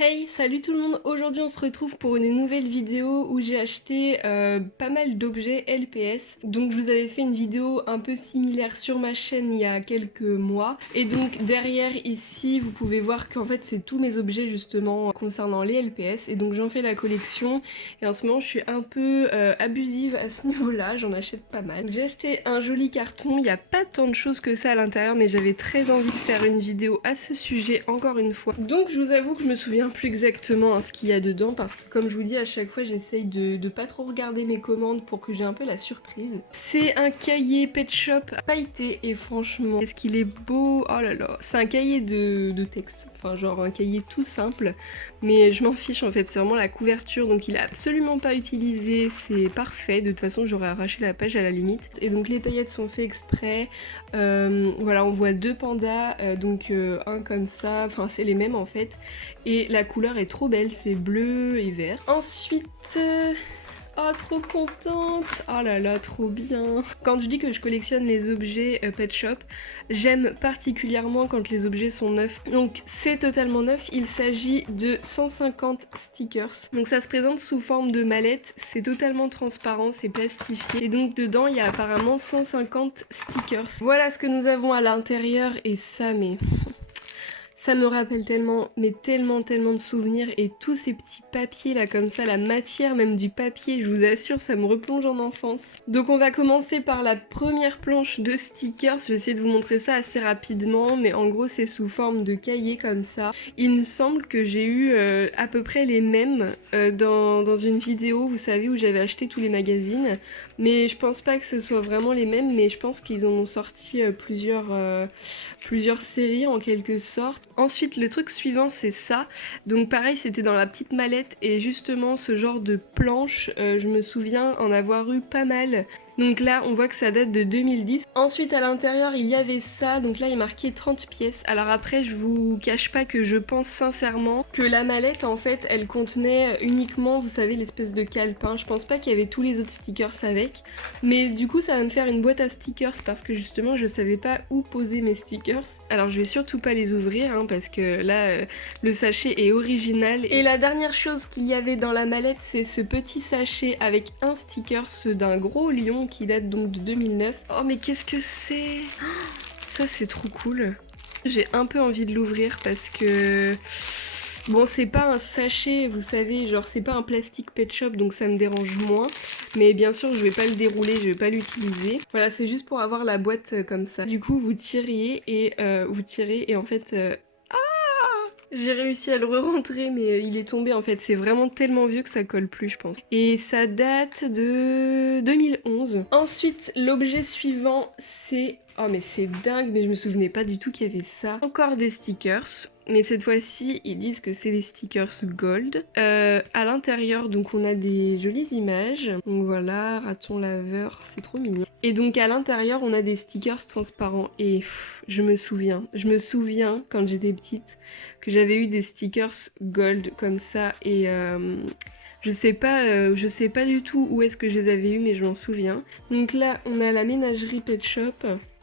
Hey, salut tout le monde! Aujourd'hui on se retrouve pour une nouvelle vidéo où j'ai acheté pas mal d'objets LPS. Donc je vous avais fait une vidéo un peu similaire sur ma chaîne il y a quelques mois. Et donc derrière ici vous pouvez voir qu'en fait c'est tous mes objets justement concernant les LPS. Et donc j'en fais la collection et en ce moment je suis un peu abusive à ce niveau-là, j'en achète pas mal. J'ai acheté un joli carton, il n'y a pas tant de choses que ça à l'intérieur mais j'avais très envie de faire une vidéo à ce sujet encore une fois. Donc je vous avoue que je me souviens plus exactement ce qu'il y a dedans parce que comme je vous dis à chaque fois j'essaye de pas trop regarder mes commandes pour que j'ai un peu la surprise. C'est un cahier Pet Shop pailleté et franchement est-ce qu'il est beau, oh là là. C'est un cahier de texte, enfin genre un cahier tout simple mais je m'en fiche en fait, c'est vraiment la couverture donc il est absolument pas utilisé, c'est parfait, de toute façon j'aurais arraché la page à la limite. Et donc les taillettes sont faites exprès, voilà on voit deux pandas, donc un comme ça, enfin c'est les mêmes en fait. Et la couleur est trop belle, c'est bleu et vert. Ensuite, oh trop contente, oh là là trop bien. Quand je dis que je collectionne les objets Pet Shop, j'aime particulièrement quand les objets sont neufs. Donc c'est totalement neuf, il s'agit de 150 stickers. Donc ça se présente sous forme de mallette, c'est totalement transparent, c'est plastifié. Et donc dedans il y a apparemment 150 stickers. Voilà ce que nous avons à l'intérieur et ça mais... ça me rappelle tellement, mais tellement de souvenirs et tous ces petits papiers là comme ça, la matière même du papier, je vous assure, ça me replonge en enfance. Donc on va commencer par la première planche de stickers, je vais essayer de vous montrer ça assez rapidement, mais en gros c'est sous forme de cahier comme ça. Il me semble que j'ai eu à peu près les mêmes dans une vidéo, vous savez, où j'avais acheté tous les magazines, mais je pense pas que ce soit vraiment les mêmes, mais je pense qu'ils en ont sorti plusieurs séries en quelque sorte. Ensuite le truc suivant c'est ça, donc pareil c'était dans la petite mallette et justement ce genre de planche, je me souviens en avoir eu pas mal. Donc là on voit que ça date de 2010. Ensuite à l'intérieur il y avait ça, donc là il est marqué 30 pièces. Alors après je vous cache pas que je pense sincèrement que la mallette en fait elle contenait uniquement, vous savez, l'espèce de calepin. Je pense pas qu'il y avait tous les autres stickers avec, mais du coup ça va me faire une boîte à stickers parce que justement je savais pas où poser mes stickers. Alors je vais surtout pas les ouvrir hein, parce que là le sachet est original. Et la dernière chose qu'il y avait dans la mallette c'est ce petit sachet avec un sticker d'un gros lion qui date donc de 2009. Oh mais qu'est-ce que c'est? Ça c'est trop cool. J'ai un peu envie de l'ouvrir parce que... bon, c'est pas un sachet, vous savez, genre c'est pas un plastique Pet Shop, donc ça me dérange moins. Mais bien sûr, je vais pas le dérouler, je vais pas l'utiliser. Voilà, c'est juste pour avoir la boîte comme ça. Du coup, vous tirez et en fait... j'ai réussi à le re-rentrer, mais il est tombé en fait. C'est vraiment tellement vieux que ça colle plus, je pense. Et ça date de 2011. Ensuite, l'objet suivant, c'est... oh mais c'est dingue, mais je me souvenais pas du tout qu'il y avait ça. Encore des stickers. Mais cette fois-ci, ils disent que c'est des stickers gold. À l'intérieur, donc on a des jolies images. Donc voilà, raton laveur, c'est trop mignon. Et donc à l'intérieur, on a des stickers transparents. Et je me souviens quand j'étais petite que j'avais eu des stickers gold comme ça. Et je sais pas du tout où est-ce que je les avais eus, mais je m'en souviens. Donc là, on a la ménagerie Pet Shop.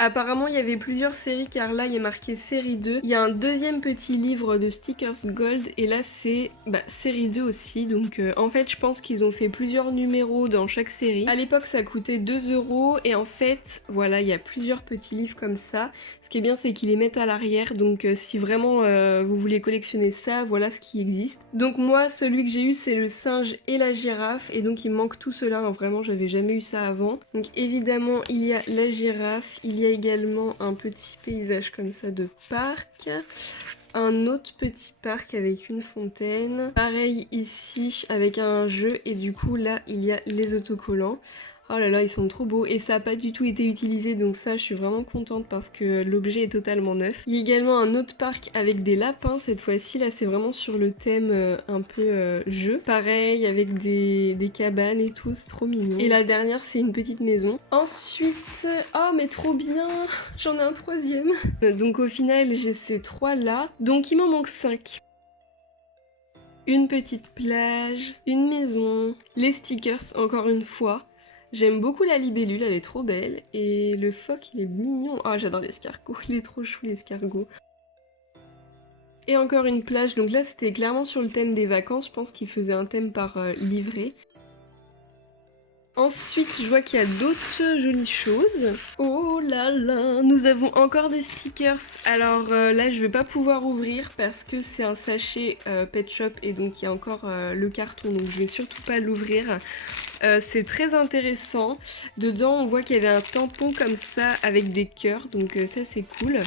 Apparemment il y avait plusieurs séries car là il y a marqué série 2. Il y a un deuxième petit livre de stickers gold et là c'est série 2 aussi. Donc en fait je pense qu'ils ont fait plusieurs numéros dans chaque série. À l'époque ça coûtait 2 € et en fait voilà il y a plusieurs petits livres comme ça. Ce qui est bien c'est qu'ils les mettent à l'arrière donc si vraiment vous voulez collectionner ça, voilà ce qui existe. Donc moi celui que j'ai eu c'est le singe et la girafe et donc il me manque tout cela, hein. Vraiment j'avais jamais eu ça avant. Donc évidemment il y a la girafe, il y a également un petit paysage comme ça de parc, un autre petit parc avec une fontaine, pareil ici avec un jeu et du coup là il y a les autocollants. Oh là là, ils sont trop beaux et ça n'a pas du tout été utilisé donc ça je suis vraiment contente parce que l'objet est totalement neuf. Il y a également un autre parc avec des lapins cette fois-ci, là c'est vraiment sur le thème un peu jeu. Pareil avec des cabanes et tout, c'est trop mignon. Et la dernière c'est une petite maison. Ensuite, oh mais trop bien, j'en ai un troisième. Donc au final j'ai ces trois là, donc il m'en manque 5. Une petite plage, une maison, les stickers encore une fois. J'aime beaucoup la libellule, elle est trop belle. Et le phoque, il est mignon. Oh, j'adore l'escargot, il est trop chou l'escargot. Et encore une plage, donc là c'était clairement sur le thème des vacances, je pense qu'il faisait un thème par livret. Ensuite, je vois qu'il y a d'autres jolies choses. Oh là là, nous avons encore des stickers. Alors là, je vais pas pouvoir ouvrir parce que c'est un sachet Pet Shop et donc il y a encore le carton, donc je vais surtout pas l'ouvrir. C'est très intéressant. Dedans, on voit qu'il y avait un tampon comme ça avec des cœurs, donc ça c'est cool.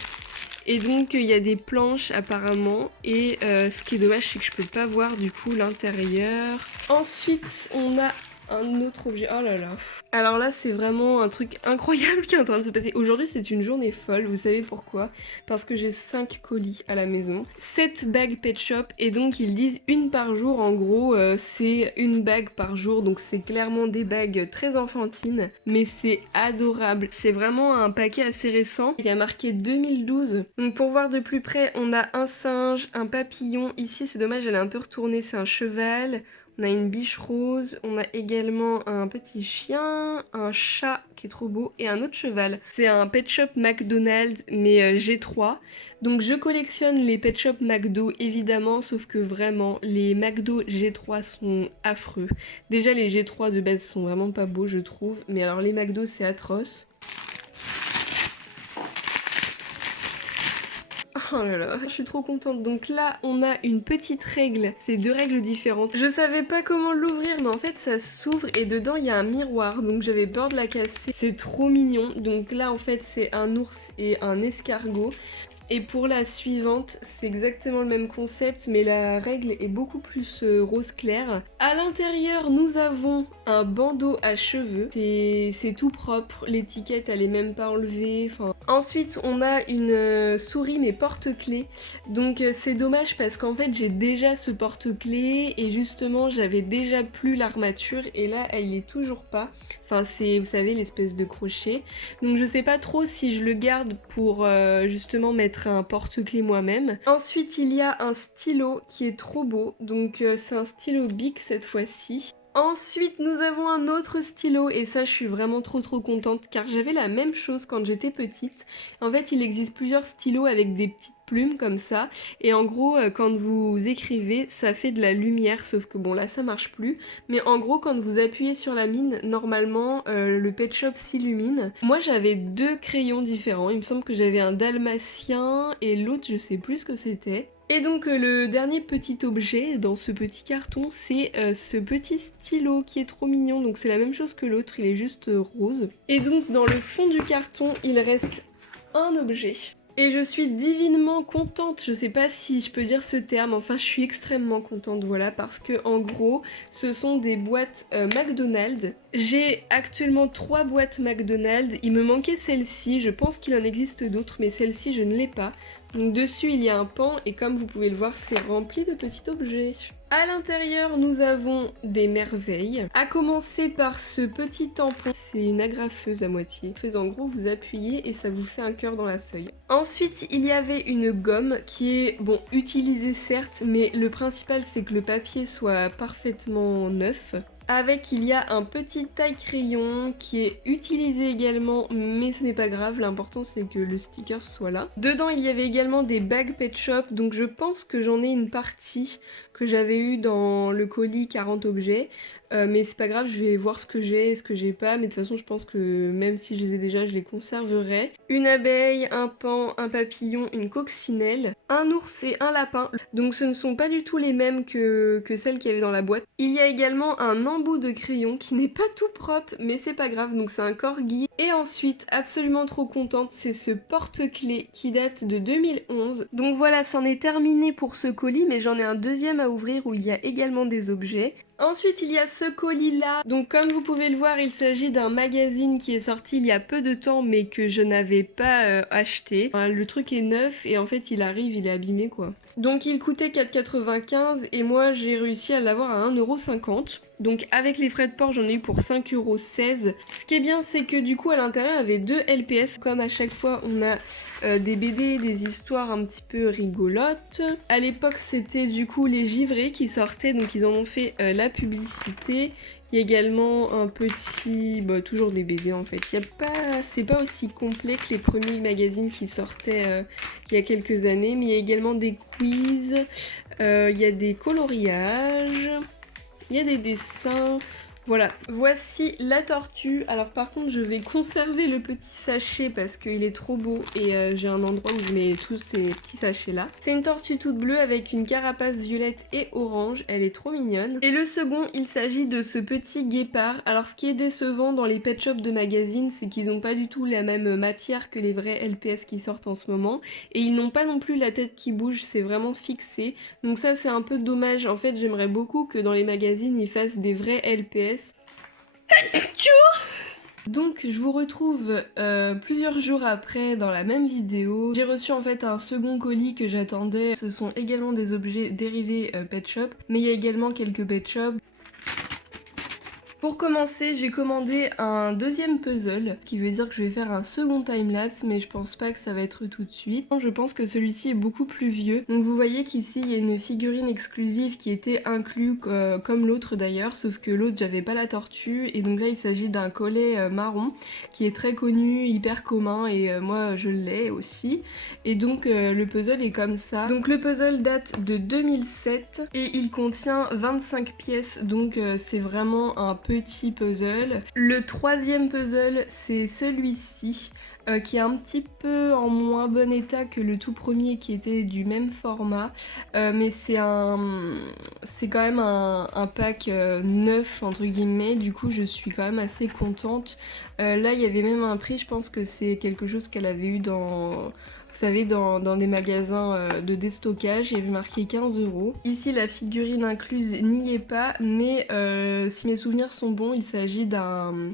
Et donc il y a des planches apparemment et ce qui est dommage c'est que je peux pas voir du coup l'intérieur. Ensuite on a un autre objet, oh là là. Alors là c'est vraiment un truc incroyable qui est en train de se passer. Aujourd'hui c'est une journée folle, vous savez pourquoi? Parce que j'ai 5 colis à la maison, 7 bagues Pet Shop et donc ils disent une par jour, en gros c'est une bague par jour, donc c'est clairement des bagues très enfantines mais c'est adorable. C'est vraiment un paquet assez récent, il y a marqué 2012. Donc pour voir de plus près on a un singe, un papillon, ici c'est dommage elle est un peu retournée, c'est un cheval. On a une biche rose, on a également un petit chien, un chat qui est trop beau et un autre cheval. C'est un Pet Shop McDonald's mais G3. Donc je collectionne les Pet Shop McDo évidemment, sauf que vraiment les McDo G3 sont affreux. Déjà les G3 de base sont vraiment pas beaux je trouve, mais alors les McDo c'est atroce. Oh là là, je suis trop contente. Donc là, on a une petite règle. C'est 2 règles différentes. Je savais pas comment l'ouvrir, mais en fait, ça s'ouvre et dedans, il y a un miroir. Donc j'avais peur de la casser. C'est trop mignon. Donc là, en fait, c'est un ours et un escargot. Et pour la suivante, c'est exactement le même concept, mais la règle est beaucoup plus rose clair. À l'intérieur, nous avons un bandeau à cheveux. C'est tout propre, l'étiquette elle est même pas enlevée. Ensuite, on a une souris mais porte-clés. Donc c'est dommage parce qu'en fait j'ai déjà ce porte-clés et justement j'avais déjà plus l'armature et là elle y est toujours pas. Enfin c'est, vous savez, l'espèce de crochet. Donc je sais pas trop si je le garde pour justement mettre un porte-clés moi-même. Ensuite il y a un stylo qui est trop beau, donc c'est un stylo Bic cette fois-ci. Ensuite nous avons un autre stylo et ça je suis vraiment trop contente car j'avais la même chose quand j'étais petite. En fait il existe plusieurs stylos avec des petites plumes comme ça et en gros quand vous écrivez ça fait de la lumière, sauf que bon là ça marche plus, mais en gros quand vous appuyez sur la mine normalement le Pet Shop s'illumine. Moi j'avais 2 crayons différents, il me semble que j'avais un dalmatien et l'autre je sais plus ce que c'était. Et donc le dernier petit objet dans ce petit carton, c'est ce petit stylo qui est trop mignon. Donc c'est la même chose que l'autre, il est juste rose. Et donc dans le fond du carton, il reste un objet. Et je suis divinement contente, je sais pas si je peux dire ce terme, enfin je suis extrêmement contente, voilà, parce que en gros, ce sont des boîtes McDonald's. J'ai actuellement 3 boîtes McDonald's, il me manquait celle-ci, je pense qu'il en existe d'autres, mais celle-ci je ne l'ai pas. Donc dessus il y a un pan et comme vous pouvez le voir, c'est rempli de petits objets. À l'intérieur, nous avons des merveilles. À commencer par ce petit tampon, c'est une agrafeuse à moitié. En gros, vous appuyez et ça vous fait un cœur dans la feuille. Ensuite, il y avait une gomme qui est, bon, utilisée certes, mais le principal c'est que le papier soit parfaitement neuf. Avec, il y a un petit taille-crayon qui est utilisé également, mais ce n'est pas grave, l'important c'est que le sticker soit là. Dedans, il y avait également des bagues Pet Shop, donc je pense que j'en ai une partie que j'avais eu dans le colis 40 objets. Mais c'est pas grave, je vais voir ce que j'ai et ce que j'ai pas, mais de toute façon je pense que même si je les ai déjà, je les conserverai. Une abeille, un paon, un papillon, une coccinelle, un ours et un lapin. Donc ce ne sont pas du tout les mêmes que celles qu'il y avait dans la boîte. Il y a également un embout de crayon qui n'est pas tout propre, mais c'est pas grave, donc c'est un corgi. Et ensuite, absolument trop contente, c'est ce porte-clés qui date de 2011. Donc voilà, c'en est terminé pour ce colis, mais j'en ai un deuxième à ouvrir où il y a également des objets. Ensuite, il y a ce colis-là. Donc comme vous pouvez le voir, il s'agit d'un magazine qui est sorti il y a peu de temps, mais que je n'avais pas acheté. Enfin, le truc est neuf et en fait, il arrive, il est abîmé quoi. Donc il coûtait 4,95 € et moi, j'ai réussi à l'avoir à 1,50 €. Donc avec les frais de port, j'en ai eu pour 5,16 €. Ce qui est bien, c'est que du coup, à l'intérieur, il y avait 2 LPS. Comme à chaque fois, on a des BD, des histoires un petit peu rigolotes. À l'époque, c'était du coup les givrés qui sortaient, donc ils en ont fait la publicité. Il y a également un petit... Bah, toujours des BD en fait. C'est pas aussi complet que les premiers magazines qui sortaient il y a quelques années, mais il y a également des quiz, il y a des coloriages, il y a des dessins... Voilà, voici la tortue. Alors par contre, je vais conserver le petit sachet parce qu'il est trop beau et j'ai un endroit où je mets tous ces petits sachets là. C'est une tortue toute bleue avec une carapace violette et orange, elle est trop mignonne. Et le second, il s'agit de ce petit guépard. Alors ce qui est décevant dans les pet shops de magazines, c'est qu'ils n'ont pas du tout la même matière que les vrais LPS qui sortent en ce moment. Et ils n'ont pas non plus la tête qui bouge, c'est vraiment fixé. Donc ça c'est un peu dommage. En fait, j'aimerais beaucoup que dans les magazines, ils fassent des vrais LPS. Donc je vous retrouve plusieurs jours après dans la même vidéo. J'ai reçu en fait un second colis que j'attendais. Ce sont également des objets dérivés pet shop, mais il y a également quelques pet shops. Pour commencer, j'ai commandé un deuxième puzzle, qui veut dire que je vais faire un second timelapse, mais je pense pas que ça va être tout de suite. Je pense que celui-ci est beaucoup plus vieux. Donc vous voyez qu'ici, il y a une figurine exclusive qui était inclue, comme l'autre d'ailleurs, sauf que l'autre, j'avais pas la tortue. Et donc là, il s'agit d'un collet marron, qui est très connu, hyper commun, et moi, je l'ai aussi. Et donc, le puzzle est comme ça. Donc le puzzle date de 2007, et il contient 25 pièces, donc c'est vraiment un petit puzzle. Le troisième puzzle, c'est celui-ci, qui est un petit peu en moins bon état que le tout premier qui était du même format, mais c'est quand même un pack neuf entre guillemets, du coup je suis quand même assez contente. Là il y avait même un prix, je pense que c'est quelque chose qu'elle avait eu dans... Vous savez, dans des magasins de déstockage, il y avait marqué 15 €. Ici, la figurine incluse n'y est pas, mais si mes souvenirs sont bons, il s'agit d'un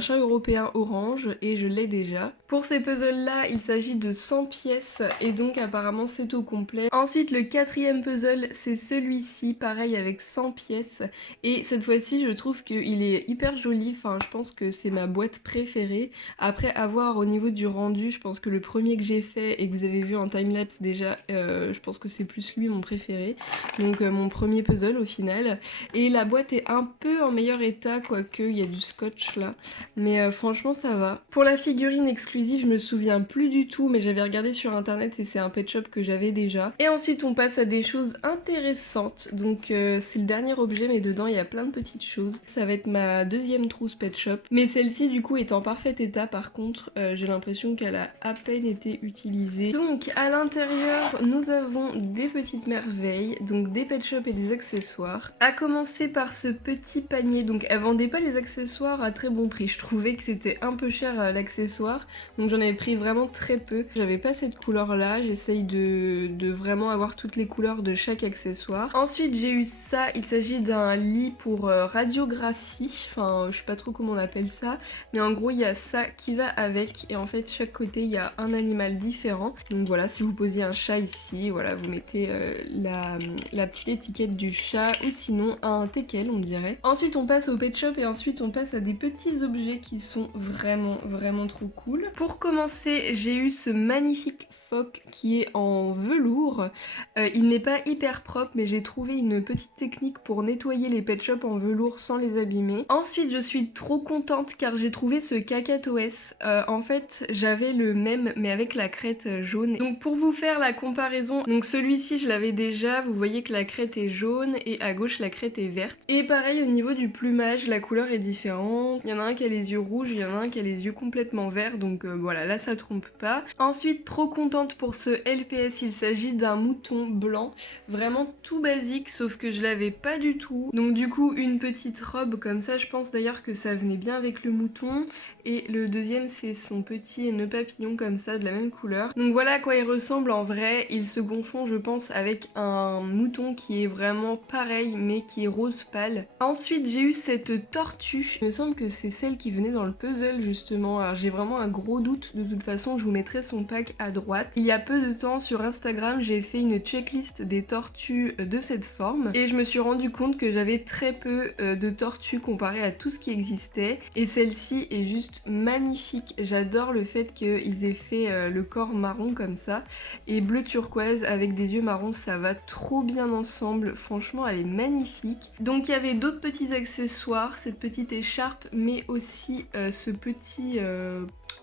chat européen orange et je l'ai déjà. Pour ces puzzles-là, il s'agit de 100 pièces et donc apparemment c'est au complet. Ensuite, le quatrième puzzle, c'est celui-ci, pareil avec 100 pièces. Et cette fois-ci, je trouve qu'il est hyper joli, enfin je pense que c'est ma boîte préférée. Après, à voir au niveau du rendu, je pense que le premier que j'ai fait et que vous avez vu en timelapse déjà, je pense que c'est plus lui mon préféré. Donc mon premier puzzle au final. Et la boîte est un peu en meilleur état, quoique il y a du scotch là. Mais franchement ça va. Pour la figurine exclusive, je me souviens plus du tout, mais j'avais regardé sur internet et c'est un pet shop que j'avais déjà. Et ensuite on passe à des choses intéressantes. Donc c'est le dernier objet, mais dedans il y a plein de petites choses. Ça va être ma deuxième trousse pet shop. Mais celle-ci du coup est en parfait état par contre. J'ai l'impression qu'elle a à peine été utilisée. Donc à l'intérieur nous avons des petites merveilles, donc des pet shop et des accessoires. À commencer par ce petit panier, donc elle vendait pas les accessoires à très bon prix. Je trouvais que c'était un peu cher l'accessoire, donc j'en avais pris vraiment très peu. J'avais pas cette couleur là, j'essaye de vraiment avoir toutes les couleurs de chaque accessoire. Ensuite j'ai eu ça, il s'agit d'un lit pour radiographie, enfin je sais pas trop comment on appelle ça, mais en gros il y a ça qui va avec et en fait chaque côté il y a un animal différent. Donc voilà, si vous posiez un chat ici, voilà, vous mettez la petite étiquette du chat ou sinon un teckel on dirait. Ensuite on passe au pet shop et ensuite on passe à des petits objets qui sont vraiment trop cool. Pour commencer, j'ai eu ce magnifique phoque qui est en velours. Il n'est pas hyper propre, mais j'ai trouvé une petite technique pour nettoyer les pet shops en velours sans les abîmer. Ensuite, je suis trop contente car j'ai trouvé ce cacatoès. En fait, j'avais le même, mais avec la crête jaune. Donc pour vous faire la comparaison, donc celui-ci je l'avais déjà, vous voyez que la crête est jaune et à gauche la crête est verte. Et pareil au niveau du plumage, la couleur est différente. Il y en a un qui a les yeux rouges, il y en a un qui a les yeux complètement verts, donc voilà, là ça trompe pas. Ensuite, trop contente pour ce LPS, il s'agit d'un mouton blanc, vraiment tout basique, sauf que je l'avais pas du tout. Donc du coup, une petite robe comme ça, je pense d'ailleurs que ça venait bien avec le mouton. Et le deuxième, c'est son petit nœud papillon comme ça, de la même couleur. Donc voilà à quoi il ressemble en vrai. Il se confond, je pense, avec un mouton qui est vraiment pareil, mais qui est rose pâle. Ensuite, j'ai eu cette tortue. Il me semble que c'est celle qui venait dans le puzzle, justement. Alors j'ai vraiment un gros doute. De toute façon, je vous mettrai son pack à droite. Il y a peu de temps, sur Instagram, j'ai fait une checklist des tortues de cette forme. Et je me suis rendu compte que j'avais très peu de tortues comparé à tout ce qui existait. Et celle-ci est juste juste magnifique. J'adore le fait qu'ils aient fait le corps marron comme ça et bleu turquoise avec des yeux marrons, ça va trop bien ensemble. Franchement, elle est magnifique. Donc il y avait d'autres petits accessoires, cette petite écharpe, mais aussi ce petit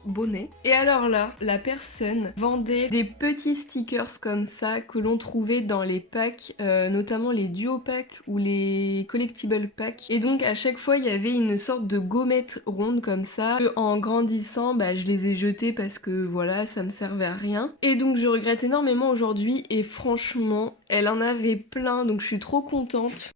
bonnet. Et alors là, la personne vendait des petits stickers comme ça que l'on trouvait dans les packs, notamment les duo packs ou les collectible packs. Et donc à chaque fois il y avait une sorte de gommette ronde comme ça. En grandissant, je les ai jetées parce que voilà, ça me servait à rien. Et donc je regrette énormément aujourd'hui et franchement, elle en avait plein donc je suis trop contente.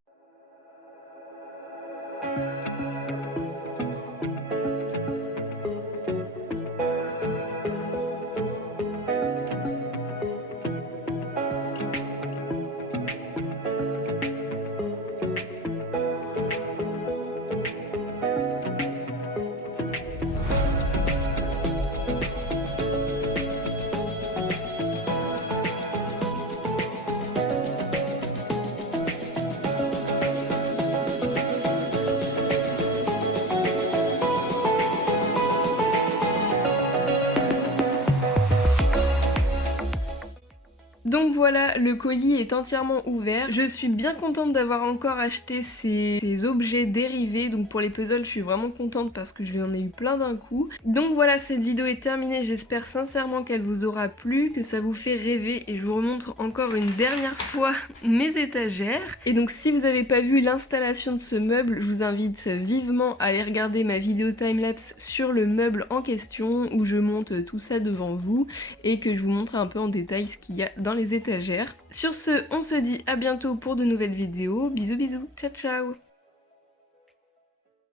Donc voilà, le colis est entièrement ouvert. Je suis bien contente d'avoir encore acheté ces objets dérivés. Donc pour les puzzles, je suis vraiment contente parce que j'en ai eu plein d'un coup. Donc voilà, cette vidéo est terminée. J'espère sincèrement qu'elle vous aura plu, que ça vous fait rêver. Et je vous remontre encore une dernière fois mes étagères. Et donc si vous n'avez pas vu l'installation de ce meuble, je vous invite vivement à aller regarder ma vidéo timelapse sur le meuble en question où je monte tout ça devant vous et que je vous montre un peu en détail ce qu'il y a dans les étagères. Sur ce, on se dit à bientôt pour de nouvelles vidéos. Bisous bisous, ciao ciao.